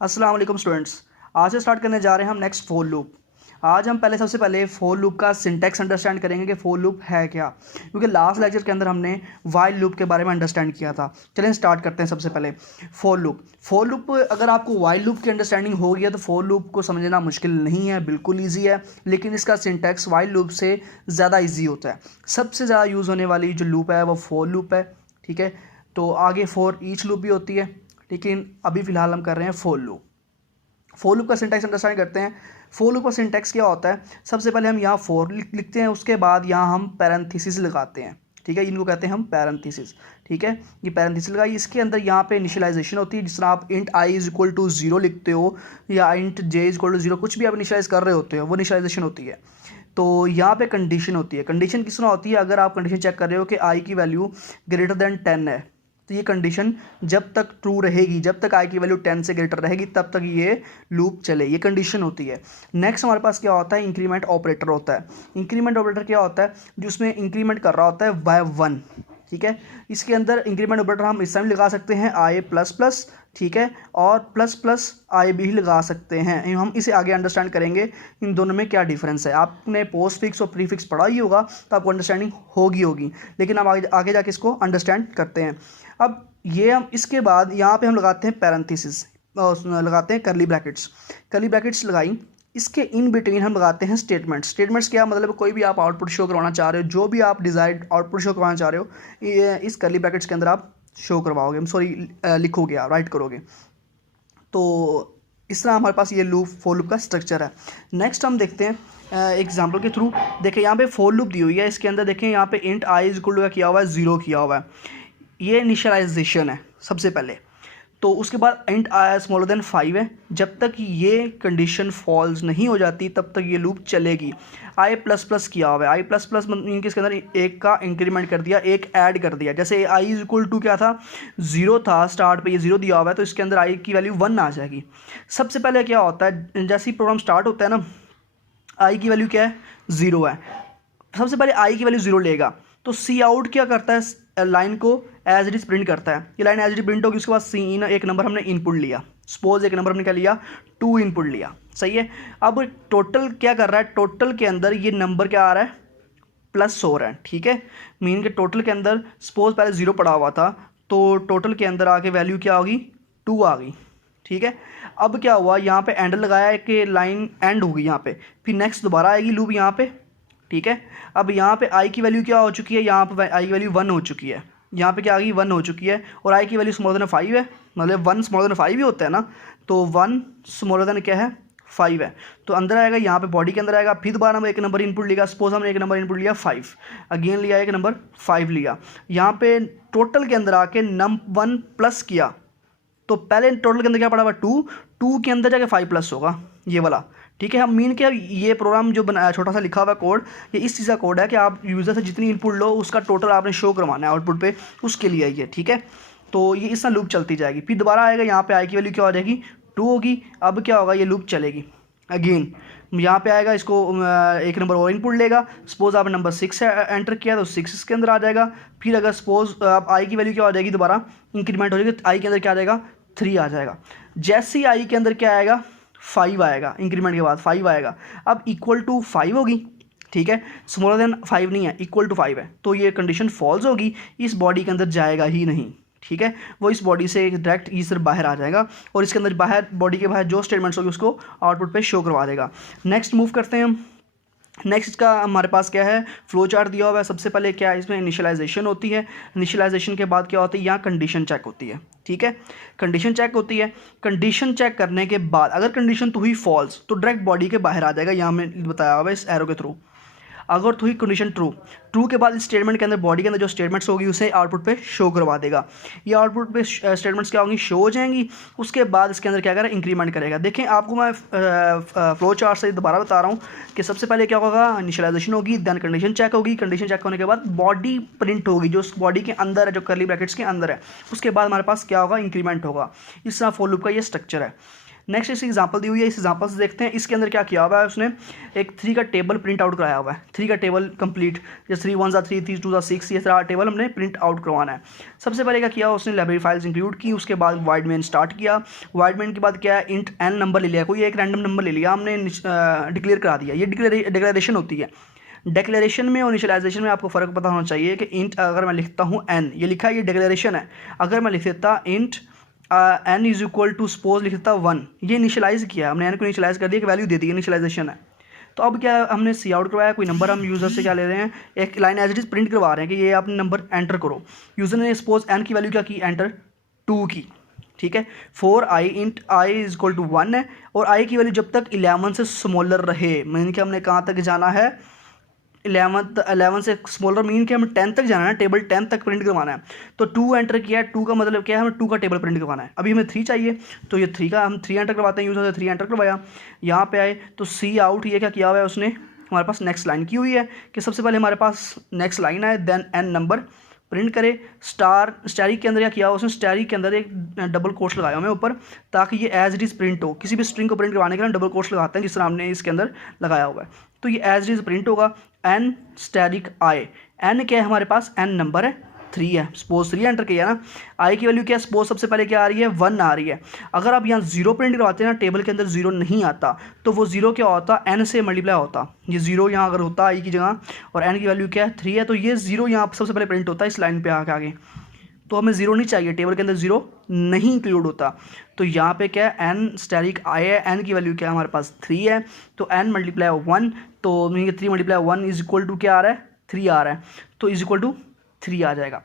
अस्सलाम वालेकुम स्टूडेंट्स, आज से स्टार्ट करने जा रहे हैं हम नेक्स्ट फोर लूप। आज हम सबसे पहले फोर लूप का सिंटैक्स अंडरस्टैंड करेंगे कि फोर लूप है क्या, क्योंकि लास्ट लेक्चर के अंदर हमने वाइल लूप के बारे में अंडरस्टैंड किया था। चलें स्टार्ट करते हैं। सबसे पहले फोर लूप अगर आपको वाइल लूप की अंडरस्टैंडिंग हो गई है तो फोर लूप को समझना मुश्किल नहीं है, बिल्कुल ईजी है। लेकिन इसका सिंटैक्स वाइल लूप से ज़्यादा ईजी होता है। सबसे ज़्यादा यूज़ होने वाली जो लूप है वो फोर लूप है, ठीक है। तो आगे फॉर ईच लूप भी होती है, लेकिन अभी फ़िलहाल हम कर रहे हैं फोर लूप। फोर लूप का सिंटैक्स अंडरस्टैंड करते हैं। फोर लूप का सिंटैक्स क्या होता है? सबसे पहले हम यहाँ फोर लिखते हैं, उसके बाद यहाँ हम पैरेंथेसिस लगाते हैं, ठीक है। इनको कहते हैं हम पैरेंथेसिस, ठीक है। ये पैरेंथेसिस लगाई, इसके अंदर यहाँ पे इनिशियलाइजेशन होती है। जिस तरह आप int i is equal to 0 लिखते हो या int j is equal to 0, कुछ भी आप इनिशियलाइज कर रहे होते हो वो इनिशियलाइजेशन होती है। तो यहाँ पे कंडीशन होती है। कंडीशन किस तरह होती है? अगर आप कंडीशन चेक कर रहे हो कि आई की वैल्यू ग्रेटर देन 10 है, तो ये कंडीशन जब तक ट्रू रहेगी, जब तक आई की वैल्यू 10 से ग्रेटर रहेगी, तब तक ये लूप चले, ये कंडीशन होती है। नेक्स्ट हमारे पास क्या होता है? इंक्रीमेंट ऑपरेटर होता है। इंक्रीमेंट ऑपरेटर क्या होता है? जो उसमें इंक्रीमेंट कर रहा होता है बाय 1, ठीक है। इसके अंदर इंक्रीमेंट ऑपरेटर हम इस टाइम लगा सकते हैं आई प्लस प्लस, ठीक है, और प्लस प्लस आई भी लगा सकते हैं। हम इसे आगे अंडरस्टैंड करेंगे इन दोनों में क्या डिफरेंस है। आपने पोस्ट फिक्स और प्री फिक्स पढ़ा ही होगा तो आपको अंडरस्टैंडिंग होगी, लेकिन हम आगे जाके इसको अंडरस्टैंड करते हैं। अब ये हम इसके बाद यहाँ पे हम लगाते हैं पैरेंथेसिस, लगाते हैं करली ब्रैकेट्स लगाई। इसके इन बिटवीन हम लगाते हैं स्टेटमेंट्स क्या मतलब? कोई भी आप आउटपुट शो करवाना चाह रहे हो, जो भी आप डिज़ायर्ड आउटपुट शो करवाना चाह रहे हो, ये इस करली ब्रैकेट्स के अंदर आप शो करवाओगे, लिखोगे, आप राइट करोगे। तो इस तरह हमारे पास ये लूप फोर लूप का स्ट्रक्चर है। नेक्स्ट हम देखते हैं एग्जाम्पल के थ्रू। देखें यहाँ पे फोर लूप दी हुई है, इसके अंदर देखें यहाँ पे int i is equal to किया हुआ है 0 किया हुआ है। ये इनिशियलाइजेशन है सबसे पहले। तो उसके बाद इंट आई स्मॉलर देन 5 है। जब तक ये कंडीशन फॉल्स नहीं हो जाती तब तक ये लूप चलेगी। आई प्लस प्लस किया हुआ है, आई प्लस प्लस इनके इसके अंदर एक का इंक्रीमेंट कर दिया, एक ऐड कर दिया। जैसे आई इज इक्वल टू क्या था? 0 था, स्टार्ट पे ये 0 दिया हुआ है, तो इसके अंदर आई की वैल्यू 1 आ जाएगी। सबसे पहले क्या होता है, जैसे ही प्रोग्राम स्टार्ट होता है ना, आई की वैल्यू क्या है? 0 है। सबसे पहले आई की वैल्यू 0 लेगा, तो सी आउट क्या करता है? लाइन को एज इट इज प्रिंट करता है। ये line as it is print होगी, उसके बाद सी इन एक नंबर हमने इनपुट लिया, सपोज एक नंबर हमने क्या लिया? 2 इनपुट लिया, सही है। अब टोटल क्या कर रहा है? टोटल के अंदर ये नंबर क्या आ रहा है? प्लस हो रहा है, ठीक है। मीन के टोटल के अंदर सपोज पहले 0 पड़ा हुआ था, तो टोटल के अंदर आके वैल्यू क्या होगी? 2 आ गई, ठीक है। अब क्या हुआ? यहाँ पे एंड लगाया है कि लाइन एंड होगी यहाँ पे, फिर नेक्स्ट दोबारा आएगी लूप यहाँ पे, ठीक है। अब यहाँ पे आई की वैल्यू क्या हो चुकी है? यहाँ पे आई की वैल्यू 1 हो चुकी है। यहाँ पे क्या आ गई? 1 हो चुकी है। और आई की वैल्यू स्मॉलर देन 5 है, मतलब 1 स्मॉलर देन 5 ही होता है ना, तो 1 स्मॉलर देन क्या है? 5 है। तो अंदर आएगा, यहाँ पे बॉडी के अंदर आएगा। फिर दोबारा हम एक नंबर इनपुट लिया, सपोज हमने एक नंबर इनपुट लिया 5, अगेन लिया एक नंबर 5 लिया। यहाँ पे टोटल के अंदर आके नम 1 प्लस किया, तो पहले टोटल के अंदर क्या पड़ा हुआ? 2 के अंदर जाके 5 प्लस होगा, ये वाला, ठीक है। हम मीन के ये प्रोग्राम जो बनाया छोटा सा लिखा हुआ कोड, ये इस चीज़ का कोड है कि आप यूज़र से जितनी इनपुट लो उसका टोटल आपने शो करवाना है आउटपुट पे, उसके लिए ये, ठीक है। तो ये इस तरह लूप चलती जाएगी। फिर दोबारा आएगा, यहाँ पे आई की वैल्यू क्या हो जाएगी? 2 होगी। अब क्या होगा? ये लूप चलेगी अगेन। यहाँ पे आएगा, इसको एक नंबर और इनपुट लेगा, सपोज आपने नंबर 6 एंटर किया तो 6 इसके अंदर आ जाएगा। फिर अगर सपोज आप आई की वैल्यू क्या हो जाएगी? दोबारा इंक्रीमेंट हो जाएगी, आई के अंदर क्या आ जाएगा? 3 आ जाएगा। जैसे ही आई के अंदर क्या आएगा? 5 आएगा, इंक्रीमेंट के बाद 5 आएगा। अब इक्वल टू 5 होगी, ठीक है। स्मॉलर देन 5 नहीं है, इक्वल टू 5 है, तो ये कंडीशन फॉल्स होगी, इस बॉडी के अंदर जाएगा ही नहीं, ठीक है। वो इस बॉडी से डायरेक्ट ये सिर्फ बाहर आ जाएगा, और इसके अंदर बाहर बॉडी के बाहर जो स्टेटमेंट्स होगी उसको आउटपुट पे शो करवा देगा। नेक्स्ट मूव करते हैं हम। नेक्स्ट का हमारे पास क्या है? फ्लो चार्ट दिया हुआ है। सबसे पहले क्या है इसमें? इनिशियलाइजेशन होती है। इनिशियलाइजेशन के बाद क्या होती है? यहाँ कंडीशन चेक होती है, ठीक है। कंडीशन चेक होती है। कंडीशन चेक करने के बाद अगर कंडीशन तो हुई फॉल्स, तो डायरेक्ट बॉडी के बाहर आ जाएगा, यहाँ में बताया हुआ है इस एरो के थ्रू। अगर तो ही कंडीशन ट्रू के बाद इस स्टेटमेंट के अंदर बॉडी के अंदर जो स्टेटमेंट्स होगी उसे आउटपुट पे शो करवा देगा। ये आउटपुट पे स्टेटमेंट्स क्या होंगी? शो हो जाएंगी। उसके बाद इसके अंदर क्या करेगा? इंक्रीमेंट करेगा। देखें, आपको मैं फ्लो चार्ट से दोबारा बता रहा हूँ कि सबसे पहले क्या होगा? इनिशियलाइजेशन होगी, देन कंडीशन चेक होगी। कंडीशन चेक होने के बाद बॉडी प्रिंट होगी, जो उस बॉडी के अंदर है, जो करली ब्रैकेट्स के अंदर है। उसके बाद हमारे पास क्या होगा? इंक्रीमेंट होगा। इस तरह फॉर लूप का ये स्ट्रक्चर है। नेक्स्ट इस एग्जांपल दी हुई है, इस एग्जांपल से देखते हैं इसके अंदर क्या किया हुआ है। उसने एक 3 का टेबल प्रिंट आउट कराया हुआ है, 3 का टेबल कंप्लीट, जैसे 3 1 3 3 2 6, ये सारा टेबल हमने प्रिंट आउट करवाना है। सबसे पहले क्या किया उसने, लाइब्रेरी फाइल्स इंक्लूड की, उसके बाद वाइड मेन स्टार्ट किया। वाइड मेन के बाद क्या है, इंट n नंबर ले लिया, कोई एक रैंडम नंबर ले लिया हमने, डिक्लेयर करा दिया। ये डिक्लेरेशन होती है। डिक्लेरेशन में और इनिशियलाइजेशन में आपको फ़र्क पता होना चाहिए कि इंट अगर मैं लिखता हूँ n, ये लिखा है, ये डिक्लेरेशन है। अगर मैं लिख देता int n is equal to suppose लिख देता 1, ये इनिशियलाइज किया हमने, n को इनिशियलाइज कर दिया कि वैल्यू दे दी, इनिशियलाइजेशन है। तो अब क्या हमने सी आउट करवाया, कोई नंबर हम यूज़र से क्या ले रहे हैं, एक line as it is print करवा रहे हैं कि ये आपने नंबर एंटर करो। यूज़र ने सपोज n की वैल्यू क्या की, एंटर 2 की, ठीक है। For i int i is equal to 1 है, और i की वैल्यू जब तक 11 से स्मॉलर रहे, मीन कि हमने कहाँ तक जाना है, 11 से स्मॉलर, मीन कि हमें 10 तक जाना है, टेबल 10 तक प्रिंट करवाना है। तो 2 एंटर किया है, 2 का मतलब क्या है, हमें 2 का टेबल प्रिंट करवाना है। अभी हमें 3 चाहिए, तो ये 3 का हम 3 एंटर करवाते हैं, यूज़र से 3 एंटर करवाया। यहाँ पे आए तो सी आउट, ये क्या किया हुआ है उसने, हमारे पास नेक्स्ट लाइन की हुई है कि सबसे पहले हमारे पास नेक्स्ट लाइन आए, देन n नंबर प्रिंट करे। स्टैरिक के अंदर क्या किया उसने, स्टैरिक के अंदर एक डबल कोट्स लगाया हमें ऊपर, ताकि ये एज इट इज़ प्रिंट हो। किसी भी स्ट्रिंग को प्रिंट करवाने के लिए डबल कोट्स लगाते हैं, जिस तरह हमने इसके अंदर लगाया हुआ है। तो ये एज इट इज़ प्रिंट होगा, n स्टैरिक i, n क्या है हमारे पास, n नंबर है, 3 है, सपोज 3 एंटर किया ना। i की वैल्यू क्या है, सपोज सबसे पहले क्या आ रही है, 1 आ रही है। अगर आप यहाँ 0 प्रिंट करवाते हैं ना, टेबल के अंदर 0 नहीं आता, तो वो 0 क्या होता, n से मल्टीप्लाई होता। ये 0 यहाँ अगर होता i की जगह, और n की वैल्यू क्या है 3 है, तो ये 0 यहाँ सबसे पहले प्रिंट होता है इस लाइन पे आगे। तो हमें 0 नहीं चाहिए, टेबल के अंदर 0 नहीं इंक्लूड होता। तो यहाँ पे क्या है, n स्टैरिक i है, n की वैल्यू क्या है हमारे पास 3 है, तो n मल्टीप्लाई 1, तो mean 3 multiply 1 is equal to क्या आ रहा है, 3 आ रहा है, तो इज इक्वल टू 3 आ जाएगा।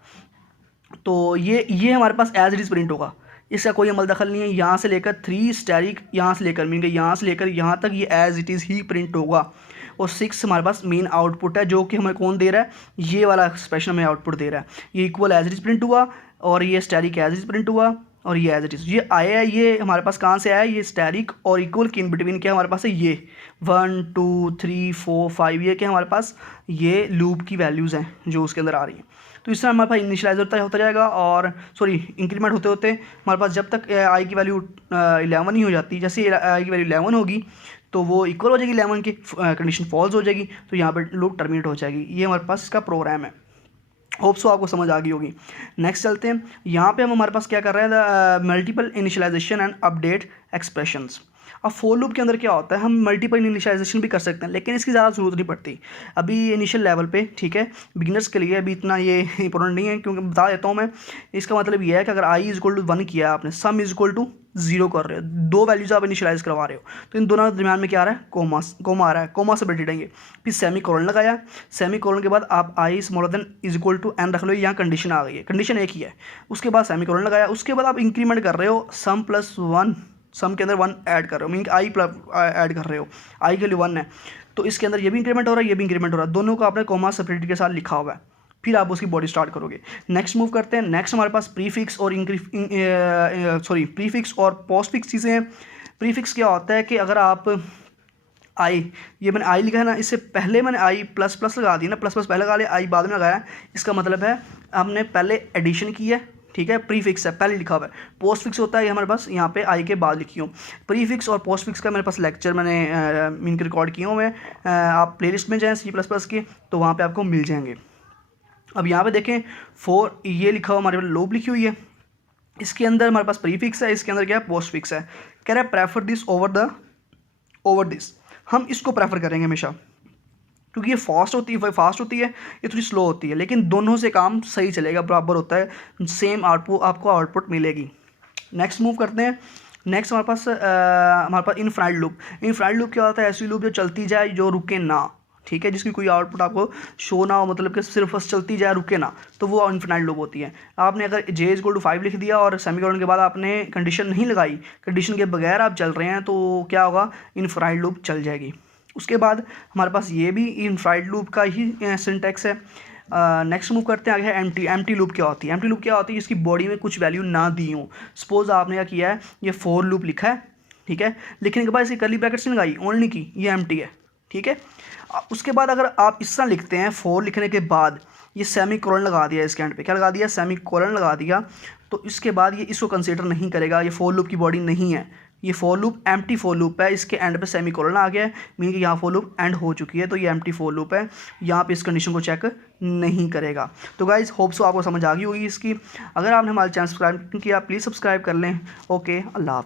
तो ये हमारे पास एज इट इज़ प्रिंट होगा, इसका कोई अमल दखल नहीं है। यहाँ से लेकर 3 स्टैरिक, यहाँ से लेकर मीन के यहाँ से लेकर यहाँ तक ये एज इट इज़ ही प्रिंट होगा। और 6 हमारे पास मेन आउटपुट है, जो कि हमें कौन दे रहा है, ये वाला एक्सप्रेशन हमें आउटपुट दे रहा है। ये equal as it is print हुआ, और ये asterisk as it is print हुआ, और ये एज इट इज़ ये आया है। ये हमारे पास कहाँ से आया है, ये स्टैरिक और इक्वल के इन बिटवीन क्या हमारे पास है, ये 1 2 3 4 5, ये क्या हमारे पास, ये लूप की वैल्यूज़ हैं जो उसके अंदर आ रही हैं। तो इस तरह हमारे पास इनिशियलाइज होता जाएगा, और सॉरी इंक्रीमेंट होते होते हमारे पास जब तक आई की वैल्यू 11 ही हो जाती, जैसे आई की वैल्यू 11 होगी तो वो इक्वल हो जाएगी 11 की, कंडीशन फॉल्स हो जाएगी, तो यहाँ पर लूप टर्मिनेट हो जाएगी। ये हमारे पास इसका प्रोग्राम है। होप सो आपको समझ आ गई होगी। नेक्स्ट चलते हैं, यहाँ पे हम हमारे पास क्या कर रहे हैं, multiple initialization and update expressions. अब फॉर लूप के अंदर क्या होता है, हम मल्टीपल इनिशियलाइजेशन भी कर सकते हैं, लेकिन इसकी ज़्यादा ज़रूरत नहीं पड़ती अभी इनिशियल लेवल पे, ठीक है। बिगिनर्स के लिए अभी इतना ये इंपॉर्टेंट नहीं है, क्योंकि बता देता हूँ मैं। इसका मतलब ये है कि अगर i इज इक्वल टू 1 किया आपने, सम इज इक्वल टू 0 कर रहे हो, 2 वैल्यूज आप इनिशियलाइज करवा रहे हो, तो इन दोनों के दरमियान में क्या आ रहा है, कोमा आ रहा है, कोमा से ब्रेकेट देंगे, फिर सेमी कोलन लगाया। सेमी कोलन के बाद आप i smaller than is equal to n रख लो, यहाँ कंडीशन आ गई है, कंडीशन एक ही है। उसके बाद सेमी कोलन लगाया, उसके बाद आप इंक्रीमेंट कर रहे हो, सम प्लस 1, सम के अंदर 1 ऐड कर रहे हो, मीन आई प्लस ऐड कर रहे हो, आई के लिए 1 है, तो इसके अंदर ये भी इंक्रीमेंट हो रहा है, ये भी इंक्रीमेंट हो रहा है, दोनों को आपने कॉमा सेपरेटेड के साथ लिखा हुआ है। फिर आप उसकी बॉडी स्टार्ट करोगे। नेक्स्ट मूव करते हैं। नेक्स्ट हमारे पास प्रीफिक्स और प्रीफिक्स और पोस्टफिक्स चीज़ें हैं। प्रीफिक्स क्या होता है कि अगर आप आई, ये मैंने आई लिखा है ना, इससे पहले मैंने आई प्लस प्लस लगा दी ना, प्लस प्लस पहले लगा लिया, आई बाद में लगाया, इसका मतलब है हमने पहले एडिशन की है, ठीक है। प्रीफिक्स है पहले लिखा हुआ है, पोस्ट फिक्स होता है हमारे पास यहाँ पे आई के बाद लिखी हूँ। प्रीफिक्स और पोस्ट फिक्स का मेरे पास लेक्चर मैंने मीन के रिकॉर्ड किया हूँ मैं, आप प्लेलिस्ट में जाएँ C++ के, तो वहाँ पे आपको मिल जाएंगे। अब यहाँ पे देखें, फॉर ये लिखा हुआ हमारे पास लूप लिखी हुई है, इसके अंदर हमारे पास प्रीफिक्स है, इसके अंदर क्या है, पोस्ट फिक्स है। कह रहा है प्रेफर दिस ओवर दिस, हम इसको प्रेफर करेंगे हमेशा, क्योंकि ये फास्ट होती है, ये थोड़ी स्लो होती है, लेकिन दोनों से काम सही चलेगा, बराबर होता है, सेम आउटपुट आपको आउटपुट मिलेगी। नेक्स्ट मूव करते हैं। नेक्स्ट हमारे पास इनफाइनाइट लूप। इनफाइनाइट लूप क्या होता है, ऐसी लूप जो चलती जाए, जो रुके ना, ठीक है, जिसकी कोई आउटपुट आपको शो ना हो, मतलब कि सिर्फ बस चलती जाए, रुके ना, तो वो इनफाइनाइट लूप होती है। आपने अगर j इक्वल टू 5 लिख दिया और सेमीकोलन के बाद आपने कंडीशन नहीं लगाई, कंडीशन के बगैर आप चल रहे हैं, तो क्या होगा, इनफाइनाइट लूप चल जाएगी। उसके बाद हमारे पास ये भी इनफाइनाइट लूप का ही सिंटैक्स है। नेक्स्ट मूव करते हैं आगे है एम्प्टी लूप क्या होती है। एम्प्टी लूप क्या होती है, जिसकी बॉडी में कुछ वैल्यू ना दी हो। सपोज आपने क्या किया है, ये फॉर लूप लिखा है, ठीक है, लिखने के बाद इसकी कर्ली ब्रैकेट्स नहीं लगाई, ओनली की, ये एम्प्टी है, ठीक है। उसके बाद अगर आप इस तरह लिखते हैं, फॉर लिखने के बाद ये सेमी कोलन लगा दिया, इसके एंड पे क्या लगा दिया, सेमी कोलन लगा दिया, तो इसके बाद ये इसको कंसीडर नहीं करेगा, ये फॉर लूप की बॉडी नहीं है, ये for loop empty for loop है, इसके एंड पे सेमी कोलन आ गया है, मीन कि यहाँ फॉर लूप एंड हो चुकी है, तो ये एम्प्टी फॉर लूप है, यहाँ पे इस कंडीशन को चेक नहीं करेगा। तो गाइज होप सो आपको समझ आ गई होगी इसकी। अगर आपने हमारे चैनल सब्सक्राइब नहीं किया प्लीज़ सब्सक्राइब कर लें। ओके, अल्लाह हाफ़िज़।